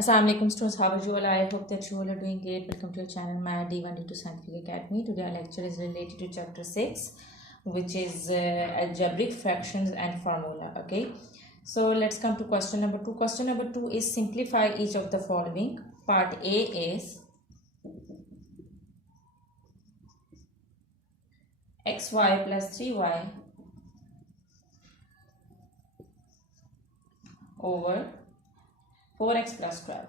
Assalamu alaikum students, how are you all? I hope that you all are doing great. Welcome to your channel, Maya D1 D2 Scientific Academy. Today our lecture is related to chapter 6, which is algebraic fractions and formula. Okay, so let's come to question number 2. Question number 2 is simplify each of the following. Part A is xy plus 3y over 4x plus 12.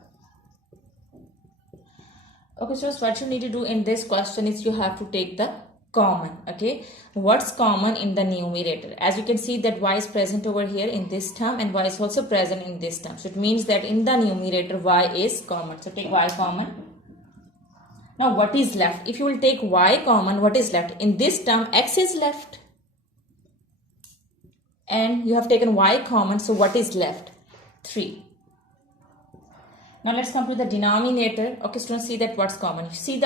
Okay, so what you need to do in this question is you have to take the common. Okay, what's common in the numerator? As you can see that y is present over here in this term and y is also present in this term. So it means that in the numerator y is common. So take y common. Now what is left? If you will take y common, what is left? In this term x is left. And you have taken y common, so what is left? 3. Now let's come to the denominator. Okay, students, see that what's common. You see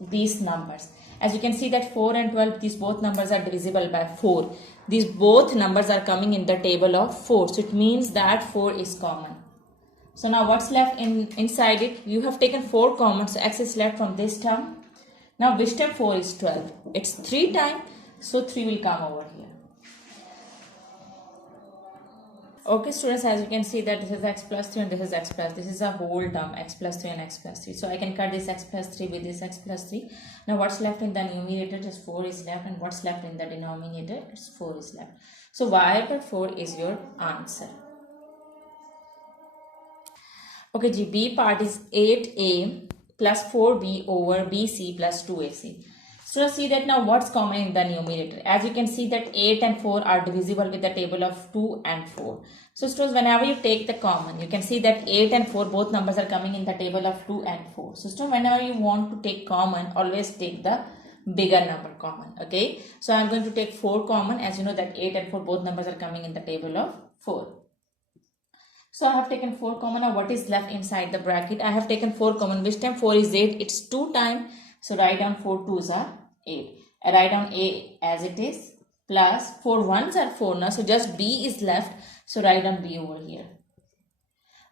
these numbers. As you can see that 4 and 12, these both numbers are divisible by 4. These both numbers are coming in the table of 4. So it means that 4 is common. So now what's left inside it? You have taken 4 common. So x is left from this term. Now which term? 4 is 12. It's 3 times. So 3 will come over here. Okay, students, as you can see that this is x plus 3 and this is x plus. This is a whole term, x plus 3 and x plus 3. So I can cut this x plus 3 with this x plus 3. Now what's left in the numerator? Just 4 is left, and what's left in the denominator? It's 4 is left. So y per 4 is your answer. Okay, G, B part is 8a plus 4b over bc plus 2ac. So see that now what's common in the numerator. As you can see that 8 and 4 are divisible with the table of 2 and 4. So students, whenever you take the common, you can see that 8 and 4 both numbers are coming in the table of 2 and 4. So students, whenever you want to take common, always take the bigger number common. Okay. So I'm going to take 4 common, as you know that 8 and 4 both numbers are coming in the table of 4. So I have taken 4 common. Now what is left inside the bracket? I have taken 4 common. Which time? 4 is 8. It's 2 times. So write down 4 2s are 8. I write down a as it is plus 4 1s are 4 now. So just b is left. So write down b over here.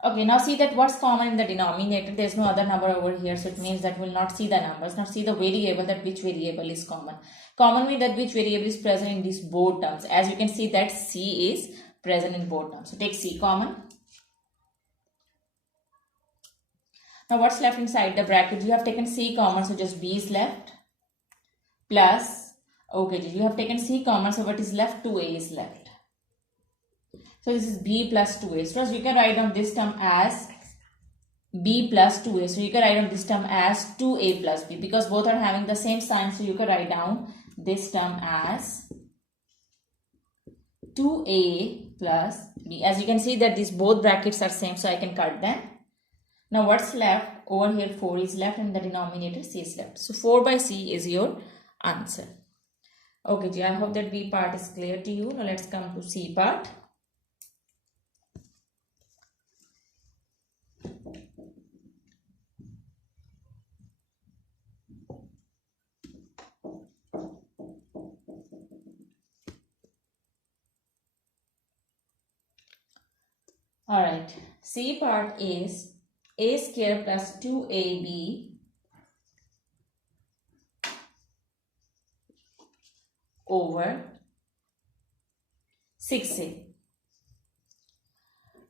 Okay, now see that what's common in the denominator. There is no other number over here. So it means that we will not see the numbers. Now see the variable, that which variable is common. Common means that which variable is present in these both terms. As you can see that c is present in both terms. So take c common. Now what's left inside the bracket? You have taken c common, so just b is left. Plus, okay, you have taken c common, so what is left? 2a is left. So this is b plus 2a. So you can write down this term as b plus 2a. So you can write down this term as 2a plus b, because both are having the same sign. So you can write down this term as 2a plus b. As you can see that these both brackets are same, so I can cut them. Now what's left? Over here 4 is left and the denominator c is left. So 4 by c is your answer. Okay, Ji, I hope that B part is clear to you. Now let's come to C part. Alright, C part is a square plus 2ab over 6a.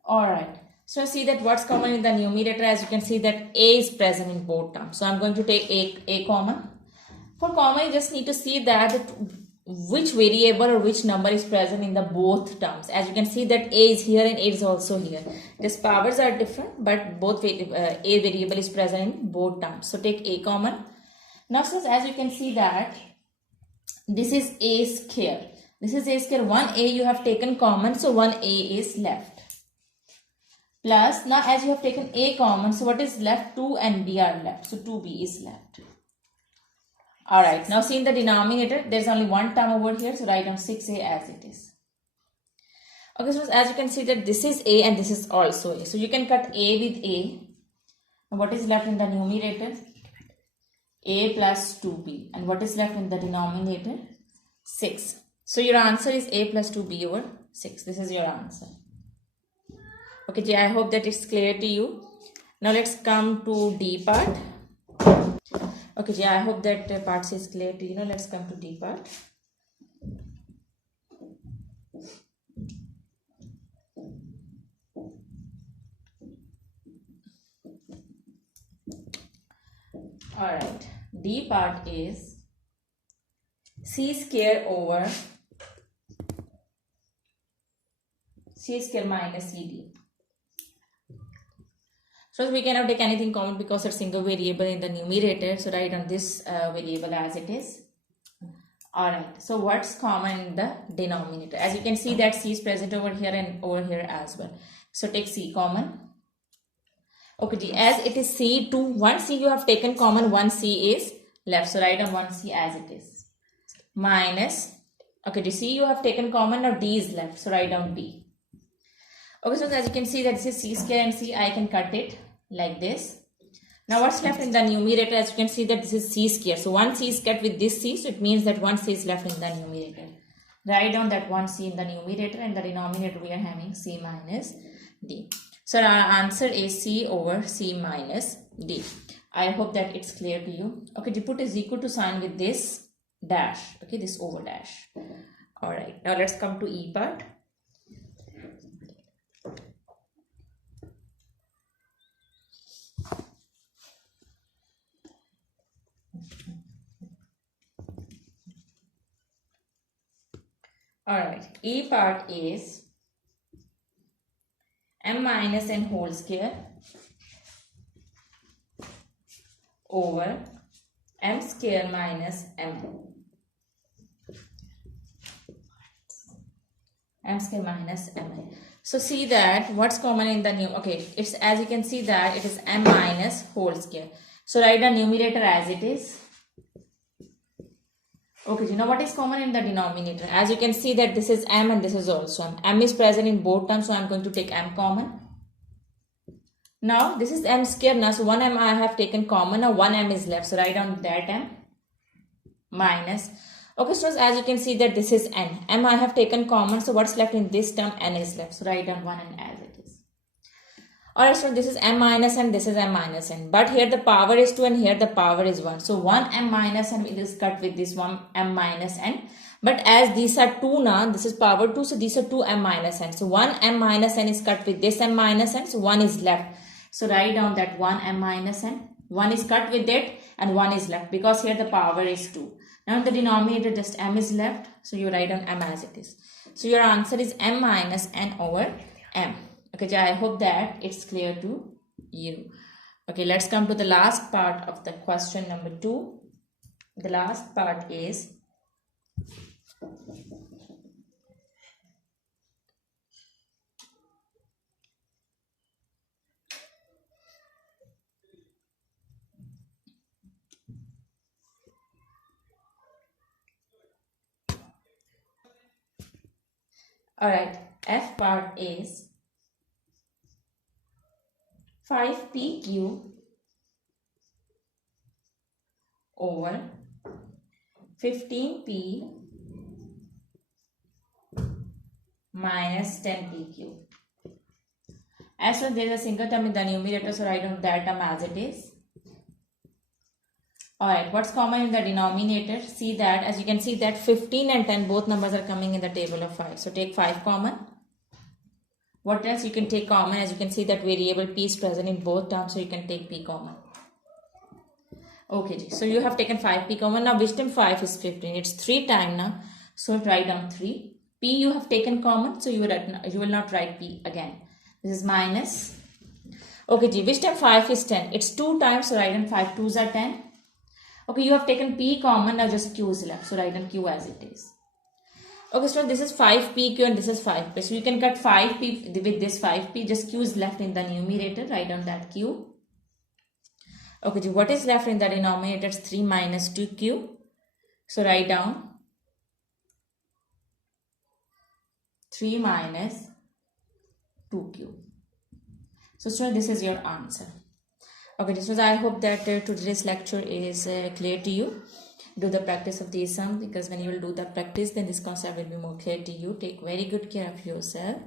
Alright, so see that what's common in the numerator. As you can see that a is present in both terms. So I'm going to take a common. For common, you just need to see that which variable or which number is present in the both terms. As you can see that a is here and a is also here. These powers are different, but both a variable is present in both terms. So take a common. Now since as you can see that this is a square. This is a square. 1a you have taken common, so 1a is left. Plus, now as you have taken a common, so what is left? 2 and b are left. So 2b is left. Alright, now see in the denominator, there is only one term over here. So write down 6a as it is. Okay, so as you can see that this is a and this is also a. So you can cut a with a. Now what is left in the numerator? A plus 2b. And what is left in the denominator? 6. So your answer is a plus 2b over 6. This is your answer. Okay, I hope that it's clear to you. Now let's come to D part. Okay, ji, I hope that part is clear to you. Now let's come to D part. Alright, D part is C square over C square minus CD. So we cannot take anything common because it's single variable in the numerator. So write on this variable as it is. Alright, so what's common in the denominator? As you can see that C is present over here and over here as well. So take C common. Okay, as it is C, one C you have taken common, one C is left. So write on one C as it is. Minus, okay, C you have taken common, now D is left. So write down D. Okay, so as you can see that this is C square and C, I can cut it like this. Now what's left in the numerator? As you can see that this is C square. So one C is cut with this C, so it means that one C is left in the numerator. Write down that one C in the numerator, and the denominator we are having C minus D. So our answer is C over C minus D. I hope that it's clear to you. Okay, the put is equal to sign with this dash. Okay, this over dash. Alright, now let's come to E part. Alright, E part is m minus n whole square over m square minus m square minus m. So see that what's common in the new, okay, it's as you can see that it is m minus whole square. So write the numerator as it is. Okay, you know what is common in the denominator? As you can see that this is m and this is also m. M is present in both terms, so I am going to take m common. Now this is m square now, so one m I have taken common, now one m is left. So write down that m minus. Okay, so as you can see that this is n. M I have taken common, so what's left in this term? N is left. So write down 1 n as it is. Alright, so this is m minus n, this is m minus n. But here the power is 2 and here the power is 1. So 1 m minus n is cut with this 1 m minus n. But as these are 2 now, this is power 2, so these are 2 m minus n. So 1 m minus n is cut with this m minus n, so 1 is left. So write down that 1 m minus n. 1 is cut with it and 1 is left because here the power is 2. Now in the denominator just m is left, so you write down m as it is. So your answer is m minus n over m. Okay, I hope that it's clear to you. Okay, let's come to the last part of the question number 2. The last part is alright, F part is 5pq over 15p minus 10pq. As well, there is a single term in the numerator, so write down that term as it is. Alright, what's common in the denominator? See that, as you can see that 15 and 10, both numbers are coming in the table of 5. So take 5 common. What else you can take common? As you can see that variable p is present in both terms, so you can take p common. Okay, so you have taken 5p common. Now which term 5 is 15? It's 3 times now. So write down 3. P you have taken common, so you will not write p again. This is minus. Okay, which term 5 is 10? It's 2 times, so write down 5 2s are 10. Okay, you have taken p common, now just q is left. So write down q as it is. Okay, so this is 5pq and this is 5p. So you can cut 5p with this 5p. Just q is left in the numerator. Write down that q. Okay, what is left in the denominator? It's 3 minus 2q. So write down 3 minus 2q. So this is your answer. Okay, so I hope that today's lecture is clear to you. Do the practice of these sums, because when you will do the practice, then this concept will be more clear to you. Take very good care of yourself.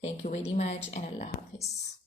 Thank you very much, and Allah Hafiz.